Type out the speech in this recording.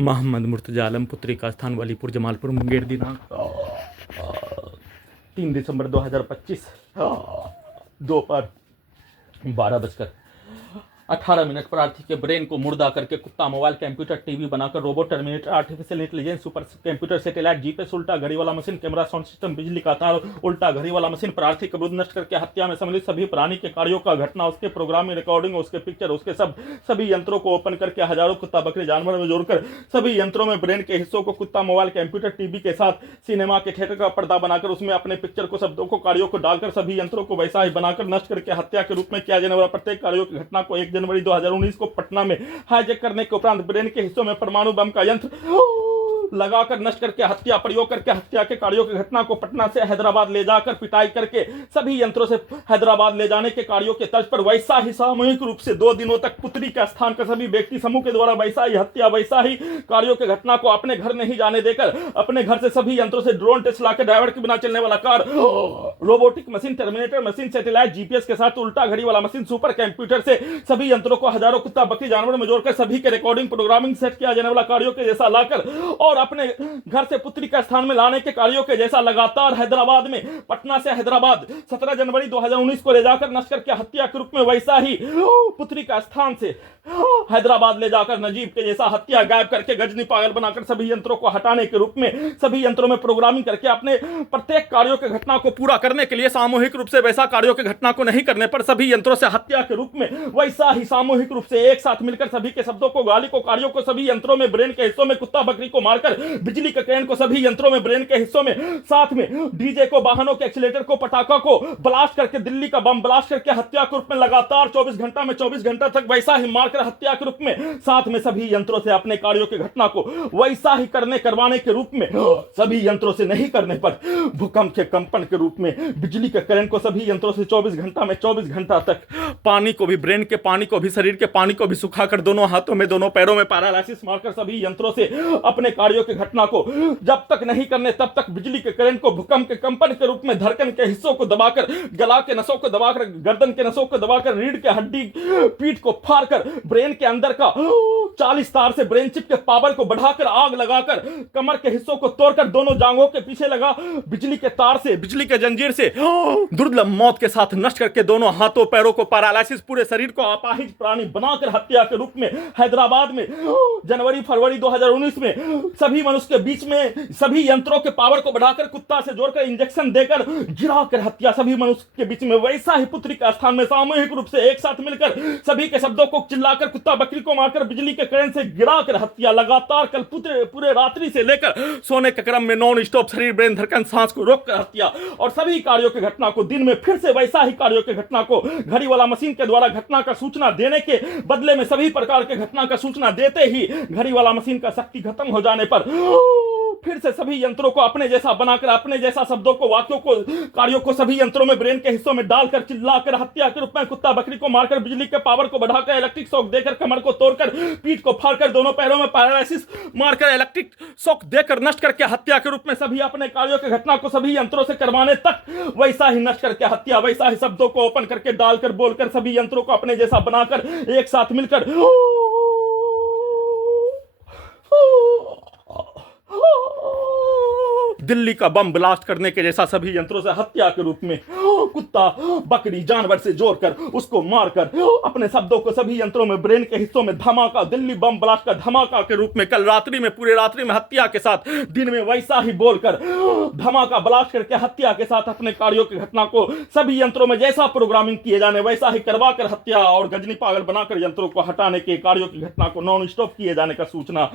मोहम्मद मुर्तजा आलम पुत्री का स्थान वालीपुर जमालपुर मुंगेर दिनांक 3 दिसंबर 2025 दोपहर 12:18 प्रार्थी के ब्रेन को मुर्दा करके कुत्ता मोबाइल कंप्यूटर टीवी बनाकर robot terminator artificial intelligence super computer satellite GPS उल्टा घड़ी वाला मशीन कैमरा साउंड सिस्टम बिजली का तार उल्टा घड़ी वाला मशीन प्रार्थी का विरुद्ध नष्ट करके हत्या में सम्मिलित सभी प्राणी के कार्यों का घटना उसके प्रोग्रामिंग रिकॉर्डिंग उसके पिक्चर उसके सभी यंत्रों को ओपन करके हजारों कुत्ता बकरी जानवर में जोड़कर सभी यंत्रों में ब्रेन के हिस्सों को कुत्ता मोबाइल कंप्यूटर टीवी के साथ सिनेमा के थिएटर का पर्दा बनाकर उसमें अपने पिक्चर को शब्दों को कार्यों को डालकर सभी यंत्रों को वैसा ही बनाकर नष्ट करके हत्या के रूप में किया जाने वाला प्रत्येक कार्यों की घटना को 1 जनवरी 2019 को पटना में हाईजैक करने के उपरांत ब्रेन के हिस्सों में परमाणु बम का यंत्र लगाकर नष्ट करके हत्या प्रयोग करके हत्या के कार्यों की घटना को पटना से हैदराबाद ले जाकर पिटाई करके सभी यंत्रों से हैदराबाद ले जाने के कार्यों के तर्ज पर वैसा ही सामूहिक रूप से 2 दिनों तक पुत्री का स्थान का सभी व्यक्ति समूह के द्वारा वैसा ही हत्या वैसा ही कार्यों की घटना को अपने घर नहीं जाने देकर अपने घर से सभी यंत्रों से ड्रोन टेस्ट लाकर ड्राइवर के बिना चलने वाला car robotic machine terminator machine satellite GPS के साथ उल्टा घड़ी वाला मशीन सुपर कंप्यूटर से सभी यंत्रों को हजारों कुत्ता बकरी जानवर में जोड़कर सभी के रिकॉर्डिंग प्रोग्रामिंग सेट किया जाने वाला कार्यों के जैसा लाकर और अपने घर से पुत्री का स्थान में लाने के कार्यों के जैसा लगातार हैदराबाद में पटना से हैदराबाद 17 जनवरी 2019 को ले जाकर नष्ट करके हत्या के रूप में वैसा ही पुत्री का स्थान से हैदराबाद ले जाकर नजीब के जैसा हत्या गायब करके गजनी पागल बनाकर सभी यंत्रों को हटाने के रूप में सभी यंत्रों में प्रोग्रामिंग करके अपने प्रत्येक कार्यों के घटना को पूरा करने के लिए सामूहिक रूप से वैसा कार्यों के घटना को नहीं करने पर सभी यंत्रों से हत्या के रूप में वैसा ही सामूहिक रूप से एक साथ मिलकर सभी के शब्दों को गाली को कार्यों को सभी यंत्रों में ब्रेन के हिस्सों में कुत्ता बकरी को मारकर बिजली के करंट को सभी यंत्रों में ब्रेन के हिस्सों में साथ में डीजे को वाहनों के एक्सीलेटर को पटाखा को ब्लास्ट करके दिल्ली का बम ब्लास्ट करके हत्या के रूप में लगातार 24 घंटा में 24 घंटा तक वैसा ही मारकर हत्या के रूप में साथ में सभी यंत्रों से अपने कार्यों की घटना को वैसा ही करवाने के रूप में सभी यंत्रों से नहीं करने पर भूकंप के कंपन के रूप में बिजली के करंट को सभी यंत्रों से 24 घंटा में 24 घंटा तक पानी को भी ब्रेन के पानी को भी शरीर के पानी को भी सुखाकर दोनों हाथों में दोनों पैरों में पैरालिसिस मारकर सभी यंत्रों से अपने कार्यों की घटना को जब तक नहीं करने तब तक बिजली के करंट को भूकंप के कंपन के रूप में धड़कन के हिस्सों को दबाकर गला के नसों को दबाकर गर्दन के नसों को दबाकर रीढ़ के हड्डी पीठ को फाड़कर ब्रेन के अंदर का 40 तार से ब्रेन चिप के पावर को बढ़ाकर आग लगाकर कमर के हिस्सों को तोड़कर दोनों जांघों के पीछे लगा बिजली के तार से बिजली के जंजीर से दुर्लभ मौत के साथ नष्ट करके दोनों हाथों पैरों को पैरालिसिस पूरे शरीर को अपाहिज प्राणी बनाकर हत्या के रूप में हैदराबाद में जनवरी फरवरी 2019 में सभी मनुष्य के बीच में सभी यंत्रों के पावर को बढ़ाकर कुत्ता से जोड़कर इंजेक्शन देकर गिराकर हत्या सभी मनुष्य के बीच में वैसा ही पुत्री का स्थान में सामूहिक रूप से एक साथ मिलकर सभी के शब्दों को चिल्लाकर कुत्ता बकरी को मारकर बिजली के करंट से गिराकर हत्या लगातार कल पूरे रात्रि से लेकर सोने के क्रम में नॉन स्टॉप शरीर ब्रेन धड़कन सांस को रोककर हत्या और सभी कार्यों की घटना को दिन में फिर से वैसा ही कार्यों की घटना को घड़ी वाला मशीन के द्वारा घटना का सूचना देने के बदले में सभी प्रकार के घटना का सूचना देते ही घड़ी वाला मशीन का शक्ति खत्म हो जाने पर फिर से सभी यंत्रों को अपने जैसा बनाकर अपने जैसा शब्दों को वाक्यों को कार्यों को सभी यंत्रों में ब्रेन के हिस्सों में डालकर चिल्लाकर हत्या के रूप में कुत्ता बकरी को मारकर बिजली के पावर को बढ़ाकर इलेक्ट्रिक शॉक देकर कमर को तोड़कर पीठ को फाड़कर दोनों पैरों में पैरालिसिस मारकर इलेक्ट्रिक शॉक देकर नष्ट करके हत्या के रूप में सभी अपने कार्यों की घटना को सभी यंत्रों से करवाने तक वैसा ही नष्ट करके हत्या वैसा ही शब्दों को ओपन करके डालकर बोलकर सभी यंत्रों को अपने जैसा बनाकर एक साथ मिलकर दिल्ली का बम ब्लास्ट करने के जैसा सभी यंत्रों से हत्या के रूप में कुत्ता बकरी जानवर से जोड़कर उसको मारकर अपने शब्दों को सभी यंत्रों में ब्रेन के हिस्सों में धमाका दिल्ली बम ब्लास्ट का धमाका के रूप में कल रात्रि में पूरे रात्रि में हत्या के साथ दिन में वैसा ही बोलकर धमाका ब्लास्ट करके हत्या के साथ अपने कार्यों की घटना को सभी यंत्रों में जैसा प्रोग्रामिंग किए जाने वैसा ही करवाकर हत्या और गजनी पागल बनाकर यंत्रों को हटाने के कार्यों की घटना को नॉन स्टॉप किए जाने का सूचना